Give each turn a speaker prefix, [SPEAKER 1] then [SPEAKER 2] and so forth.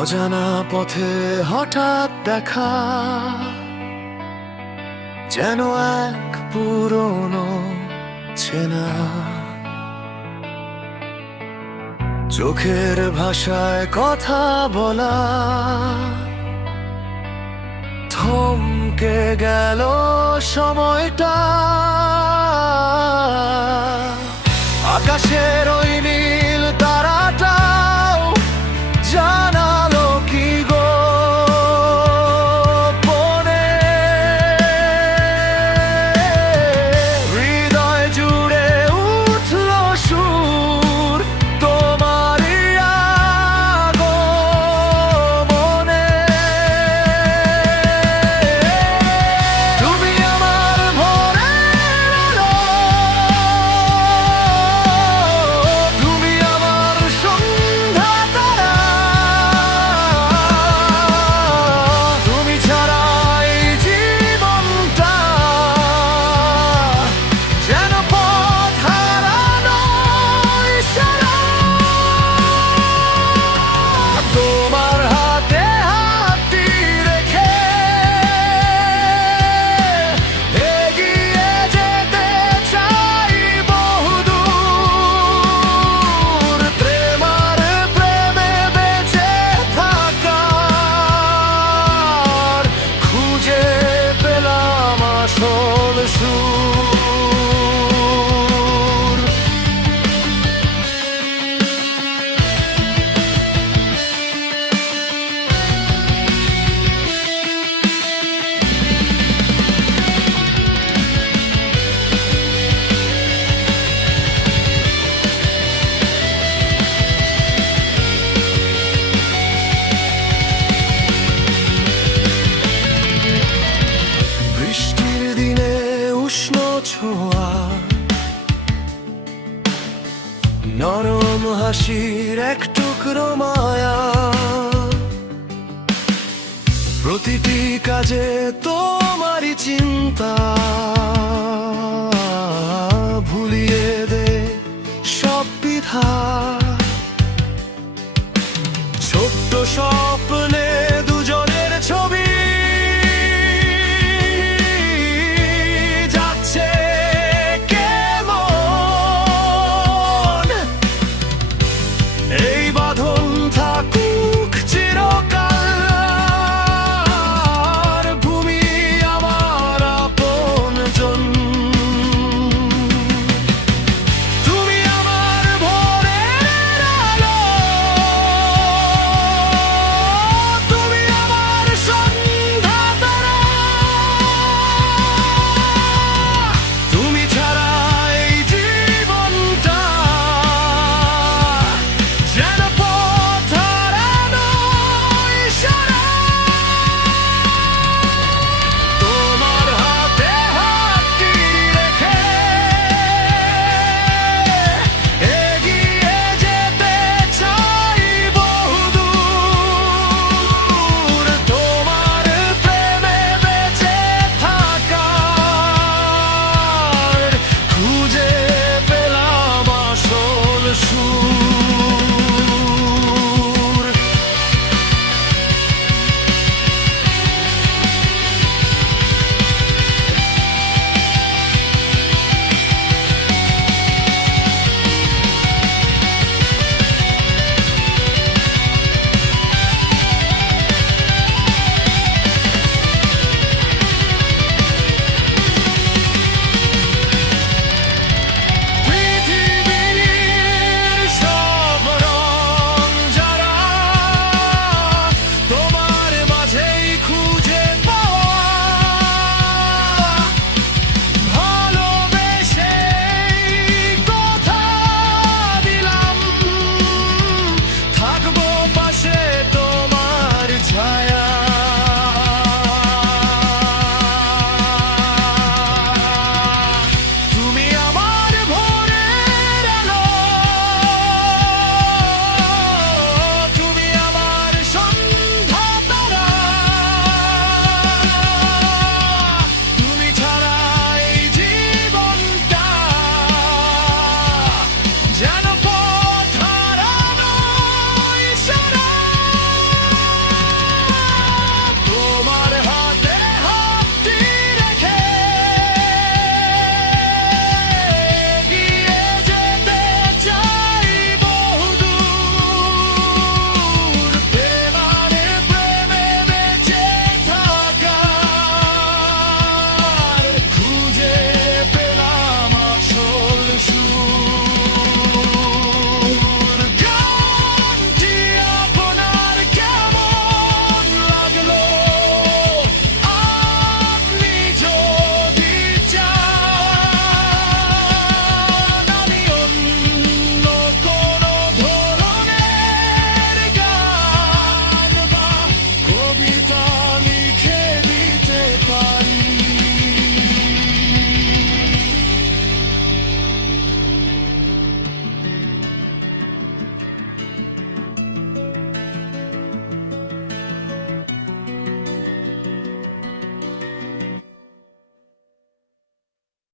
[SPEAKER 1] অজানা পথে হঠাৎ দেখা, যেন এক পুরনো চেনা। চোখের ভাষায় কথা বলা, থমকে গেল সময়টা। Oh. নরম হাসির এক টুকরো মায়া। প্রতিটি কাজে তোমারই চিন্তা।